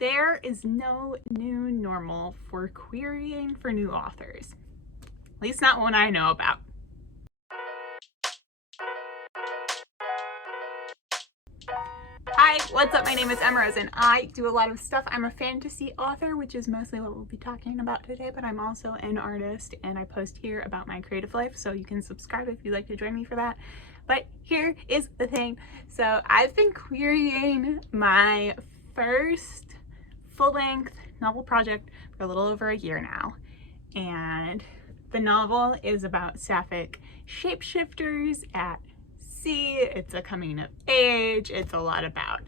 There is no new normal for querying for new authors. At least not one I know about. Hi, what's up? My name is Emma Rose and I do a lot of stuff. I'm a fantasy author, which is mostly what we'll be talking about today, but I'm also an artist and I post here about my creative life, so you can subscribe if you'd like to join me for that. But here is the thing. So I've been querying my first full-length novel project for a little over a year now, and the novel is about sapphic shapeshifters at sea. It's a coming of age. It's a lot about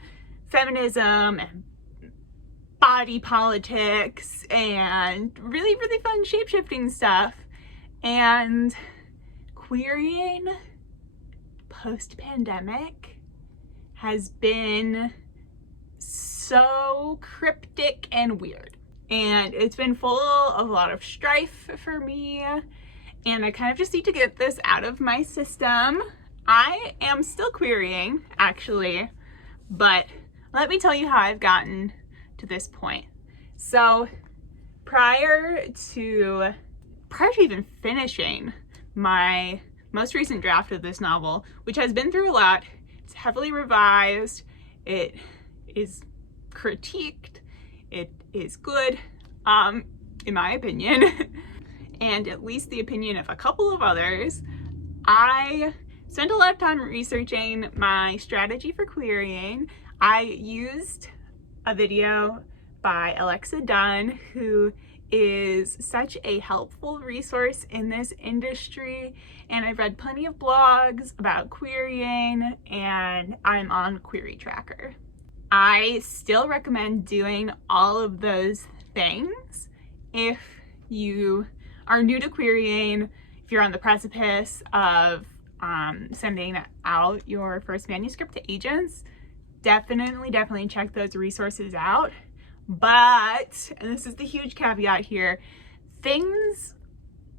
feminism and body politics and really, really fun shapeshifting stuff. And querying post-pandemic has been so cryptic and weird, and it's been full of a lot of strife for me, and I kind of just need to get this out of my system. I am still querying, actually, but let me tell you how I've gotten to this point. So prior to even finishing my most recent draft of this novel, which has been through a lot, it's heavily revised, it is critiqued, it is good, in my opinion, and at least the opinion of a couple of others. I spent a lot of time researching my strategy for querying. I used a video by Alexa Dunn, who is such a helpful resource in this industry, and I've read plenty of blogs about querying, and I'm on Query Tracker. I still recommend doing all of those things if you are new to querying, if you're on the precipice of sending out your first manuscript to agents. Definitely check those resources out. But, and this is the huge caveat here, things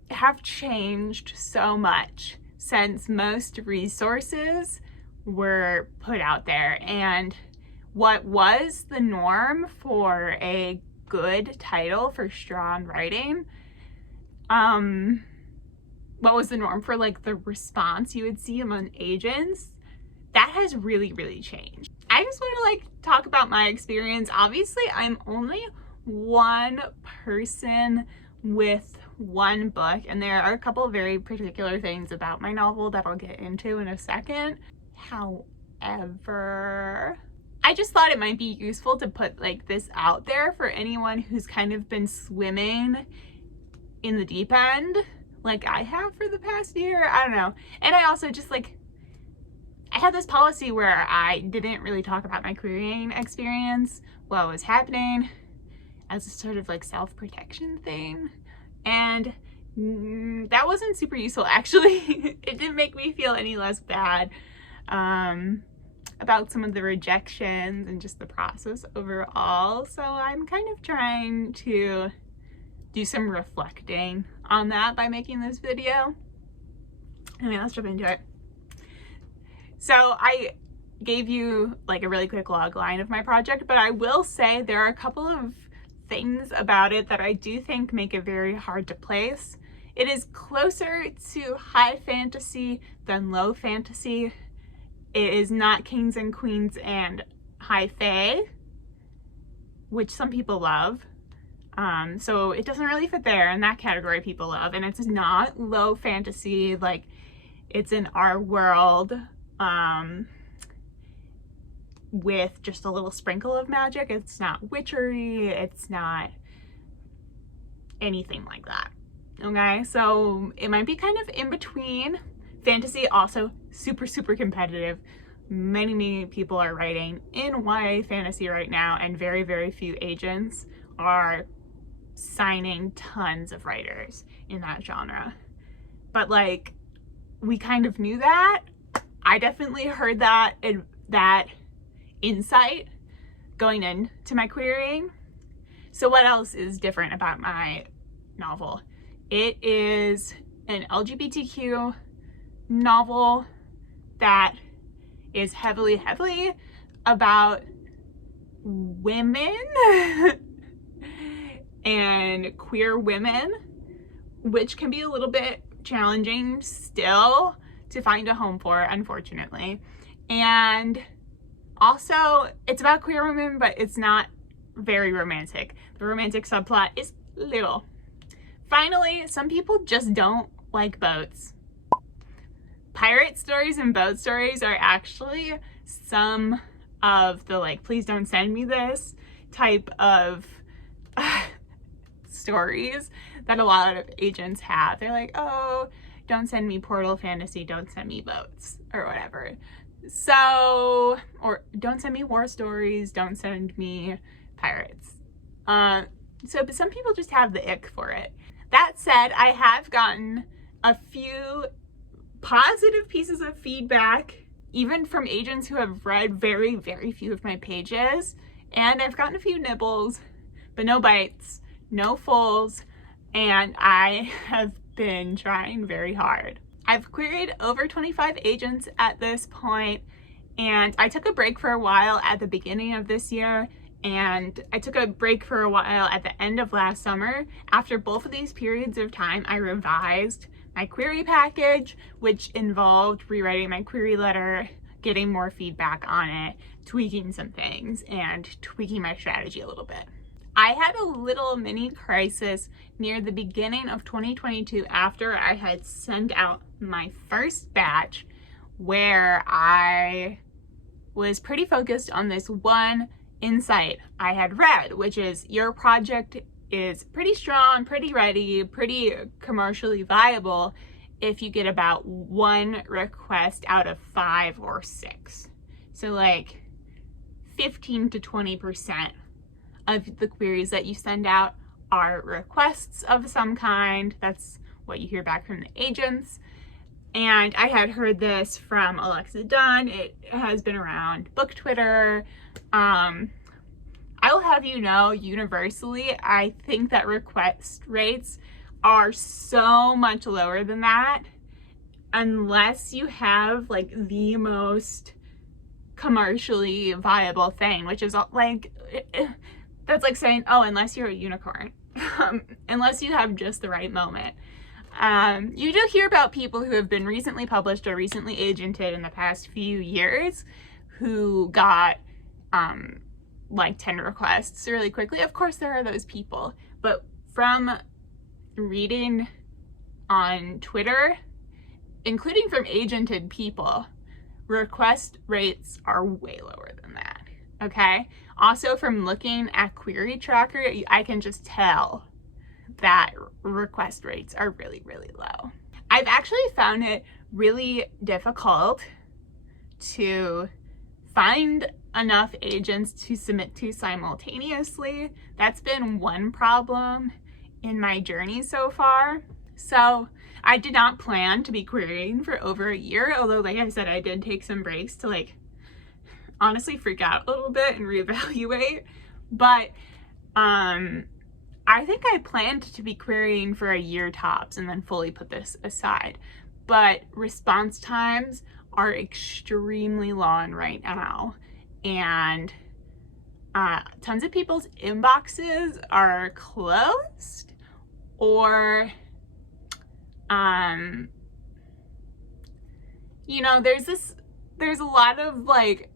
have changed so much since most resources were put out there, and what was the norm for a good title for strong writing, what was the norm for like the response you would see among agents, that has really changed. I just want to like talk about my experience. Obviously, I'm only one person with one book, and there are a couple of very particular things about my novel that I'll get into in a second. However, I just thought it might be useful to put like this out there for anyone who's kind of been swimming in the deep end like I have for the past year. I don't know. And I also just like, I had this policy where I didn't really talk about my querying experience, what was happening, as a sort of like self-protection thing. And that wasn't super useful, actually. It didn't make me feel any less bad about some of the rejections and just the process overall. So I'm kind of trying to do some reflecting on that by making this video. Anyway, let's jump into it. So I gave you like a really quick log line of my project, but I will say there are a couple of things about it that I do think make it very hard to place. It is closer to high fantasy than low fantasy. It is not kings and queens and high fae, which some people love. So it doesn't really fit there in that category people love. And it's not low fantasy, like it's in our world with just a little sprinkle of magic. It's not witchery, it's not anything like that. Okay, so it might be kind of in between. Fantasy also super competitive. Many people are writing in YA fantasy right now, and very few agents are signing tons of writers in that genre. But like, we kind of knew that. I definitely heard that insight going into my querying. So what else is different about my novel? It is an LGBTQ novel that is heavily about women and queer women, which can be a little bit challenging still to find a home for, unfortunately. And also, it's about queer women, but it's not very romantic. The romantic subplot is little. Finally, some people just don't like boats. Pirate stories and boat stories are actually some of the like, please don't send me this type of stories that a lot of agents have. They're like, oh, don't send me portal fantasy, don't send me boats, or whatever. So, or don't send me war stories, don't send me pirates. But some people just have the ick for it. That said, I have gotten a few positive pieces of feedback, even from agents who have read very, very few of my pages. And I've gotten a few nibbles, but no bites, no fulls, and I have been trying very hard. I've queried over 25 agents at this point, and I took a break for a while at the beginning of this year, and I took a break for a while at the end of last summer. After both of these periods of time, I revised my query package, which involved rewriting my query letter, getting more feedback on it, tweaking some things, and tweaking my strategy a little bit. I had a little mini crisis near the beginning of 2022 after I had sent out my first batch, where I was pretty focused on this one insight I had read, which is your project is pretty strong, pretty ready, pretty commercially viable if you get about 1 request out of 5 or 6. So like 15 to 20% of the queries that you send out are requests of some kind. That's what you hear back from the agents. And I had heard this from Alexa Dunn. It has been around book Twitter. I will have you know, universally, I think that request rates are so much lower than that, unless you have like the most commercially viable thing, which is like, that's like saying, oh, unless you're a unicorn, unless you have just the right moment. You do hear about people who have been recently published or recently agented in the past few years who got like 10 requests really quickly. Of course, there are those people, but from reading on Twitter, including from agented people, request rates are way lower than that, okay? Also, from looking at Query Tracker, I can just tell that request rates are really, really low. I've actually found it really difficult to find enough agents to submit to simultaneously. That's been one problem in my journey so far. So I did not plan to be querying for over a year, although like I said, I did take some breaks to like honestly freak out a little bit and reevaluate. But I think I planned to be querying for a year tops and then fully put this aside. But response times are extremely long right now, and tons of people's inboxes are closed, or you know, there's a lot of like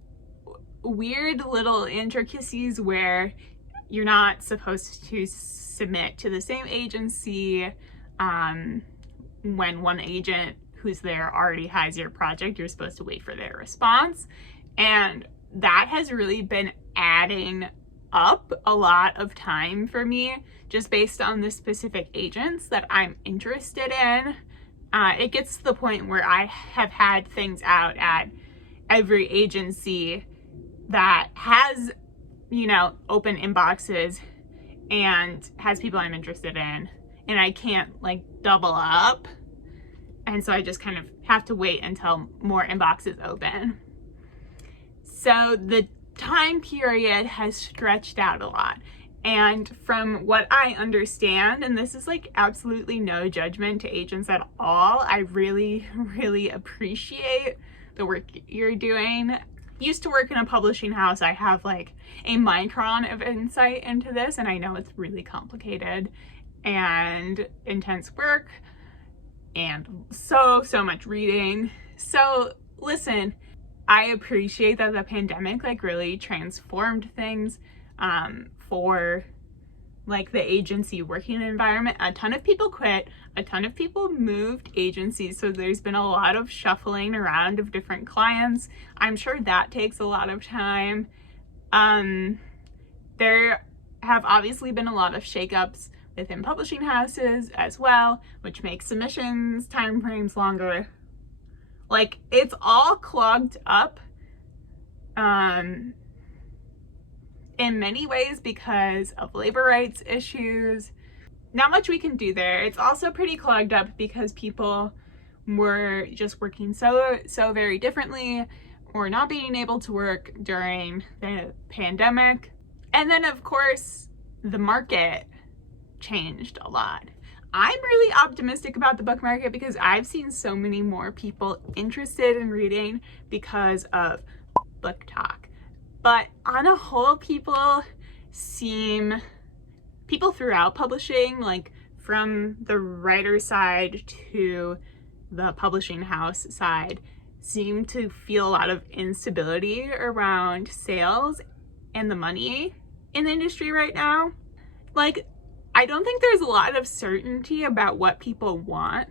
weird little intricacies where you're not supposed to submit to the same agency when one agent who's there already has your project. You're supposed to wait for their response, and that has really been adding up a lot of time for me just based on the specific agents that I'm interested in. It gets to the point where I have had things out at every agency that has, you know, open inboxes and has people I'm interested in, and I can't like double up. And so I just kind of have to wait until more inboxes open. So the time period has stretched out a lot. And from what I understand, and this is like absolutely no judgment to agents at all, I really, really appreciate the work you're doing. used to work in a publishing house, I have like a micron of insight into this, and I know it's really complicated and intense work and so much reading. So listen, I appreciate that the pandemic like really transformed things for like the agency working environment. A ton of people quit, a ton of people moved agencies, so there's been a lot of shuffling around of different clients. I'm sure that takes a lot of time. There have obviously been a lot of shakeups within publishing houses as well, which makes submissions timeframes longer. Like, it's all clogged up in many ways because of labor rights issues. Not much we can do there. It's also pretty clogged up because people were just working so very differently, or not being able to work during the pandemic. And then of course the market changed a lot. I'm really optimistic about the book market because I've seen so many more people interested in reading because of Book Talk. But on a whole, people throughout publishing, like from the writer side to the publishing house side, seem to feel a lot of instability around sales and the money in the industry right now. Like, I don't think there's a lot of certainty about what people want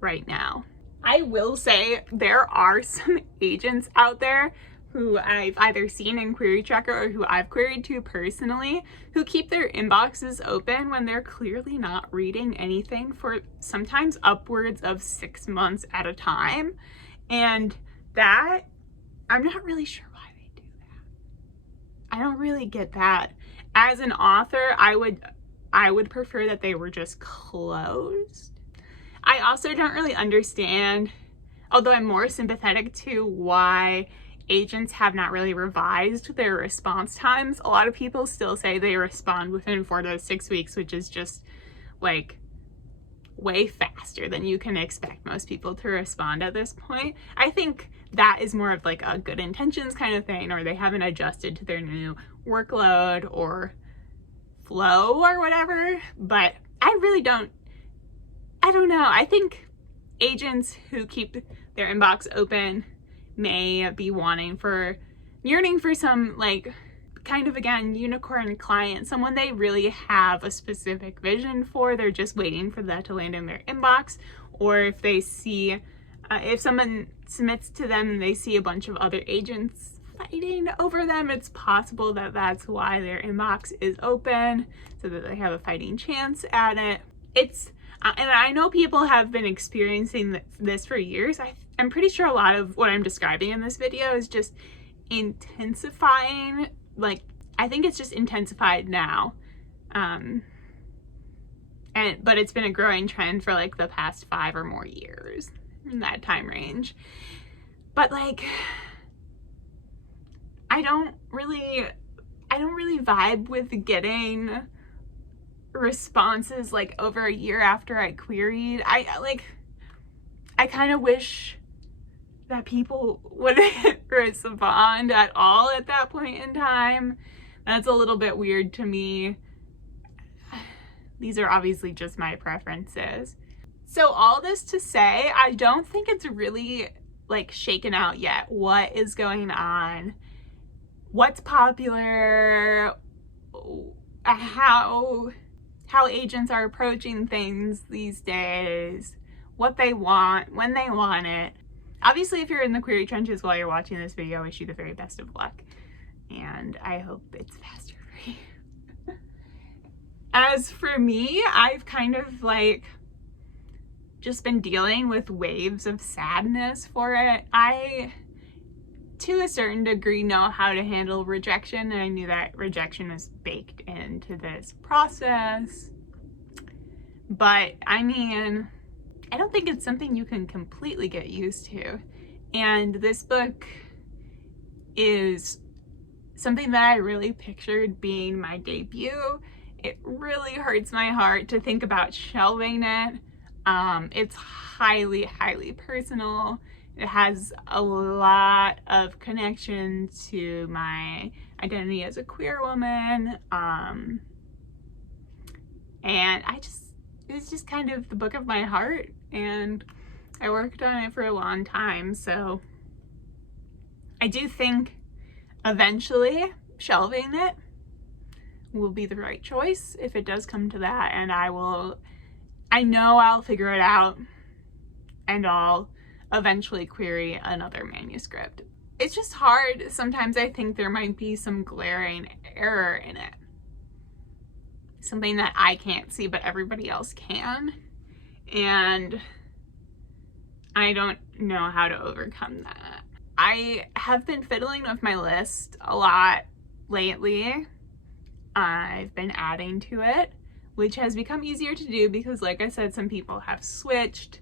right now. I will say there are some agents out there who I've either seen in Query Tracker or who I've queried to personally, who keep their inboxes open when they're clearly not reading anything for sometimes upwards of 6 months at a time. And that, I'm not really sure why they do that. I don't really get that. As an author, I would prefer that they were just closed. I also don't really understand, although I'm more sympathetic to why agents have not really revised their response times. A lot of people still say they respond within 4 to 6 weeks, which is just like way faster than you can expect most people to respond at this point. I think that is more of like a good intentions kind of thing, or they haven't adjusted to their new workload or flow or whatever. But I don't know. I think agents who keep their inbox open may be yearning for some like kind of, again, unicorn client, someone they really have a specific vision for. They're just waiting for that to land in their inbox. Or if they see, if someone submits to them and they see a bunch of other agents fighting over them, it's possible that that's why their inbox is open, so that they have a fighting chance at it. And I know people have been experiencing this for years. I'm pretty sure a lot of what I'm describing in this video is just intensifying. Like, I think it's just intensified now. But it's been a growing trend for like the past 5 or more years, in that time range. But like, I don't really vibe with getting responses like over a year after I queried. I kind of wish that people wouldn't respond at all at that point in time. That's a little bit weird to me. These are obviously just my preferences. So all this to say, I don't think it's really like shaken out yet what is going on, what's popular, how agents are approaching things these days, what they want, when they want it. Obviously, if you're in the query trenches while you're watching this video, I wish you the very best of luck, and I hope it's faster for you. As for me, I've kind of like just been dealing with waves of sadness for it. I, to a certain degree, know how to handle rejection, and I knew that rejection is baked into this process. But I mean, I don't think it's something you can completely get used to. And this book is something that I really pictured being my debut. It really hurts my heart to think about shelving it. It's highly personal It has a lot of connection to my identity as a queer woman. And it's just kind of the book of my heart, and I worked on it for a long time. So I do think eventually shelving it will be the right choice if it does come to that, and I know I'll figure it out, and I'll eventually query another manuscript. It's just hard. Sometimes I think there might be some glaring error in it. Something that I can't see but everybody else can. And I don't know how to overcome that. I have been fiddling with my list a lot lately. I've been adding to it, which has become easier to do because, like I said, some people have switched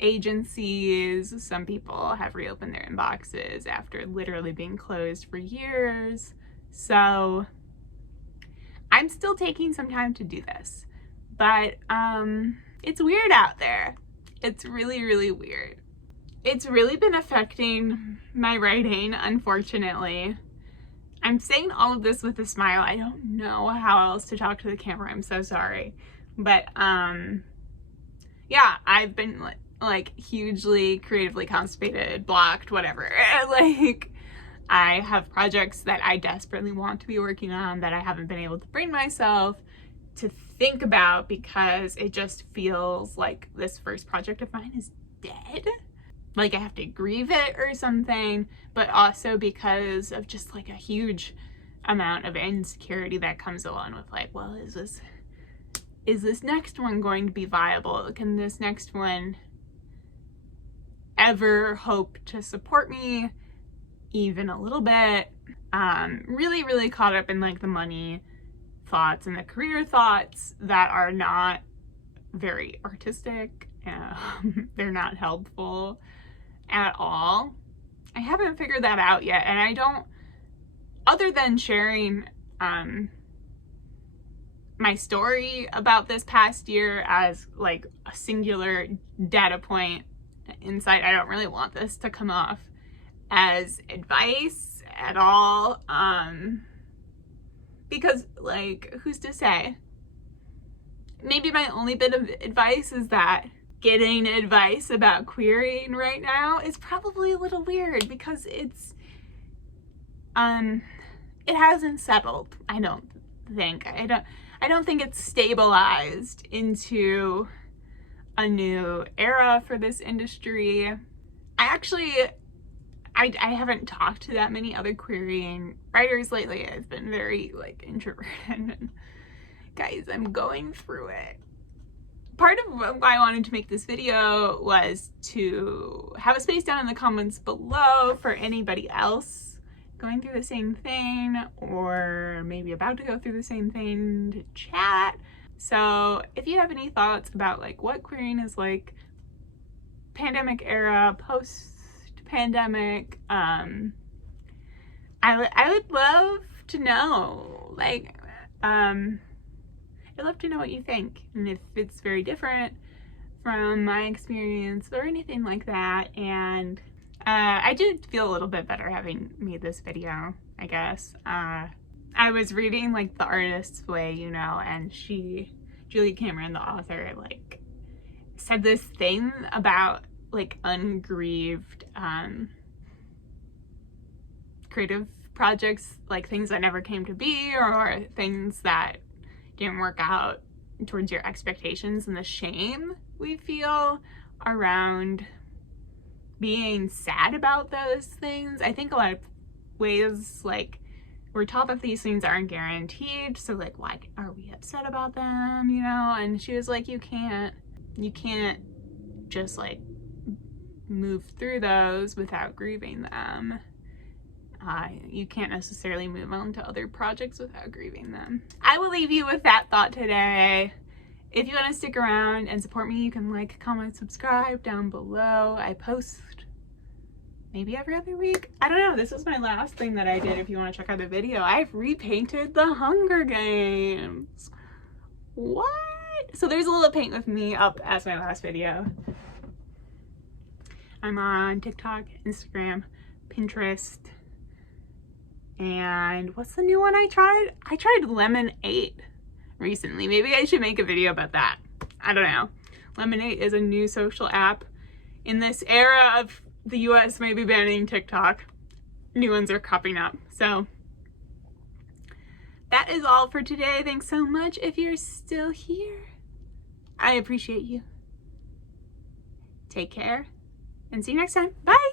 agencies, some people have reopened their inboxes after literally being closed for years. So I'm still taking some time to do this, but it's weird out there. It's really, really weird. It's really been affecting my writing, unfortunately. I'm saying all of this with a smile. I don't know how else to talk to the camera. I'm so sorry. But yeah, I've been like hugely creatively constipated, blocked, whatever. Like, I have projects that I desperately want to be working on that I haven't been able to bring myself to think about because it just feels like this first project of mine is dead. Like I have to grieve it or something, but also because of just like a huge amount of insecurity that comes along with like, well, is this next one going to be viable? Can this next one ever hope to support me even a little bit? Really, really caught up in like the money thoughts and the career thoughts that are not very artistic. They're not helpful at all. I haven't figured that out yet, and I don't, other than sharing my story about this past year as like a singular data point insight, I don't really want this to come off as advice at all, because like, who's to say? Maybe my only bit of advice is that getting advice about querying right now is probably a little weird because it hasn't settled. I don't think it's stabilized into a new era for this industry. I haven't talked to that many other querying writers lately. I've been very like introverted, and guys, I'm going through it. Part of why I wanted to make this video was to have a space down in the comments below for anybody else going through the same thing or maybe about to go through the same thing to chat. So if you have any thoughts about like what querying is like pandemic era, post-pandemic, I would love to know. Like, I'd love to know what you think and if it's very different from my experience or anything like that. And I did feel a little bit better having made this video, I guess. I was reading like The Artist's Way, you know, and Julia Cameron, the author, like said this thing about like ungrieved creative projects, like things that never came to be or things that didn't work out towards your expectations, and the shame we feel around being sad about those things. I think a lot of ways, like, we're taught that these things aren't guaranteed, so like, why are we upset about them, you know? And she was like, you can't just like move through those without grieving them. You can't necessarily move on to other projects without grieving them. I will leave you with that thought today. If you want to stick around and support me, you can like, comment, subscribe down below. I post maybe every other week. I don't know. This is my last thing that I did. If you want to check out the video, I've repainted the Hunger Games. What? So there's a little paint with me up as my last video. I'm on TikTok, Instagram, Pinterest, and what's the new one I tried? I tried Lemonade recently. Maybe I should make a video about that. I don't know. Lemonade is a new social app. In this era of the US maybe banning TikTok, new ones are popping up. So that is all for today. Thanks so much if you're still here. I appreciate you. Take care and see you next time. Bye.